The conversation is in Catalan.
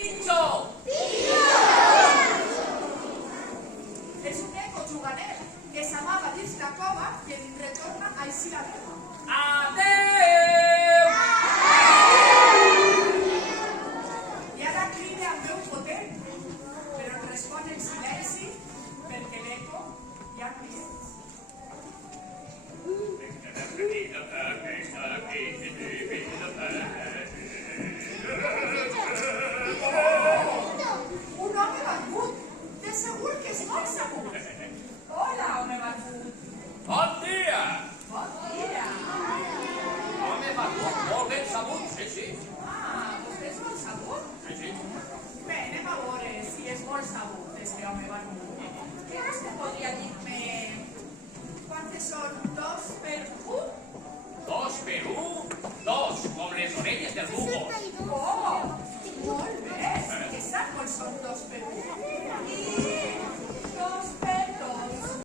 Pinxo! És un eco juganer que s'amaga dins la cova i en retorna així la veu. Adéu! I ara crida amb veu potent, però respon en silenci perquè l'eco ja no hi és. Un home barbut, de segur que és molt sabut. Hola, home barbut. Bon dia! Bon dia. Home, barbut, molt ben sabut, sí, sí. Vostè és molt sabut? Sí, sí. Bé, anem a veure si és molt sabut, este home barbut. Què vostè podria dir-me quantes són 2 per 1?